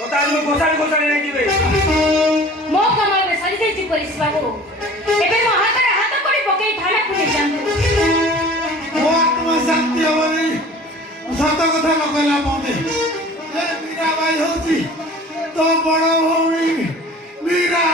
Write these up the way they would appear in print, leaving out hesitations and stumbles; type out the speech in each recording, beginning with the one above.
কথা আমি গোসাড়ি গোসাড়ি নেই দিবে ମୋ କାମ ଏବେ ସରିଯାଇଛି ପୋଲିସ ବାବୁ। ଏବେ ମୋ ହାତରେ ହାତ କରି ପକେଇ ଥାନାକୁ ନେଇଯାଆନ୍ତୁ। ମୋ ଆତ୍ମା ଶାନ୍ତି ହବନି ସତ କଥା ନ କହିଲା ମତେ ମୀରା ବାଇ ହଉଛି ତୋ ବଡ ଭଉଣୀ ମୀରା।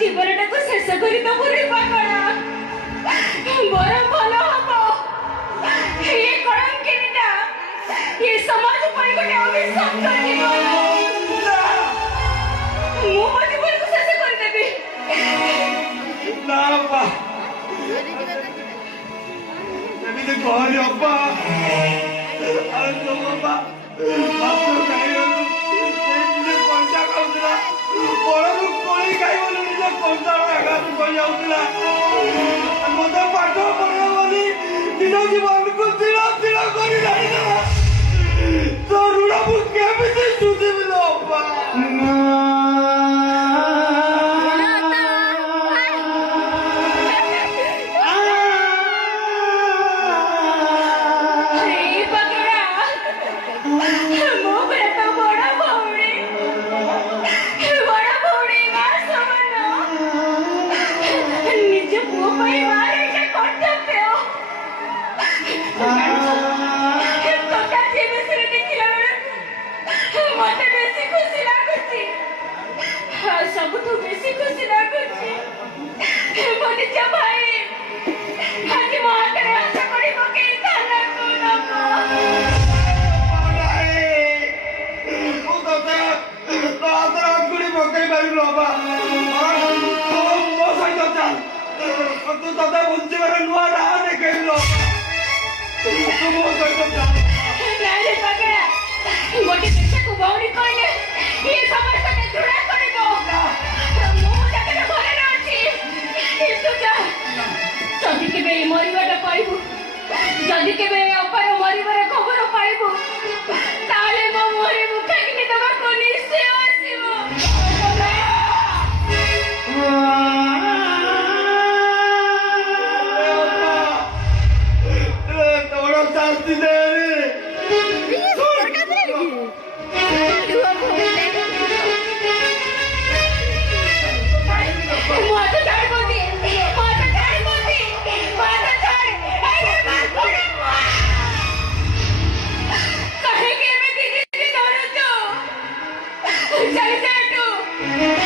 জীবনটাকে শেষ করে দেবো রে পাগলা। বড় ভালো হব এই কলঙ্কিনীটা এই সমাজ উপরে গোটে অভিশাপ চলিব। ମୁଁ ମୋ ଜୀବନକୁ ଶେଷ କରିଦେବି। ନା ବାପା ଏମିତି କହନି ଅପା। ଆଉ ତୋ ବାପା ମାତ୍ର ଖାଇବାକୁ ନିଜେ କଞ୍ଚା ଖାଉଥିଲା ବଳରୁ କୋଳି ଖାଇବନି ନିଜ କଞ୍ଚାଳ ଆଘାତ କରିଯାଉଥିଲା। ମତେ ପାଠ ପଢିବ ବୋଲି ନିଜ ଜୀବନକୁ ତିଳ ତିଳ କରି ଯାଇଦେଲା। ତୋ ଋଣ ମୁଁ କେମିତି ସୁଝିବି ଲୋ ଅପା। ସବୁଠୁ ବେଶୀ ଖୁସି ଲାଗୁଛି ମୋ ନିଜ ଭାଇ ଆଜି ମୋ ହାତରେ ହାତ କରି ପକେଇ ଥାନାକୁ ନବ। ମୁଁ ତତେ ତୋ ହାତରେ ଅଙ୍ଗୁଳି ପକେଇ ପାରିବି ବାପା। ମୋ ସହିତ ଚାଲ ତୁ ତତେ ବଞ୍ଚିବାର ନୂଆ ରାହ ଦେଖେଇବି ତୁ ମୋ ସହିତ ଚାଲ। ନାଇଁ ରେ ପାଗଳା ଗୋଟେ ଦେଶକୁ ଭଉଣୀ କହିଲେ ଏ ସମସ୍ତকে ଘୃଣା କରିବ। ମୁଁ ଜାଗାରେ ଘରେ ଅଛି ତୁ ଯା। ଯଦି କେବେ ଏ ମରିବାଟା ପାଇବୁ ଯଦି କେବେ ଅପାର ମରିବାର ଖବର ପାଇବୁ ତାହେଲେ ମୋ ମୁହଁରେ ମୁଖାଗ୍ନି ଦେବାକୁ ନିଶ୍ଚୟ ଆସିବ। ତୋର ଶାସ୍ତି ଦେ Chal,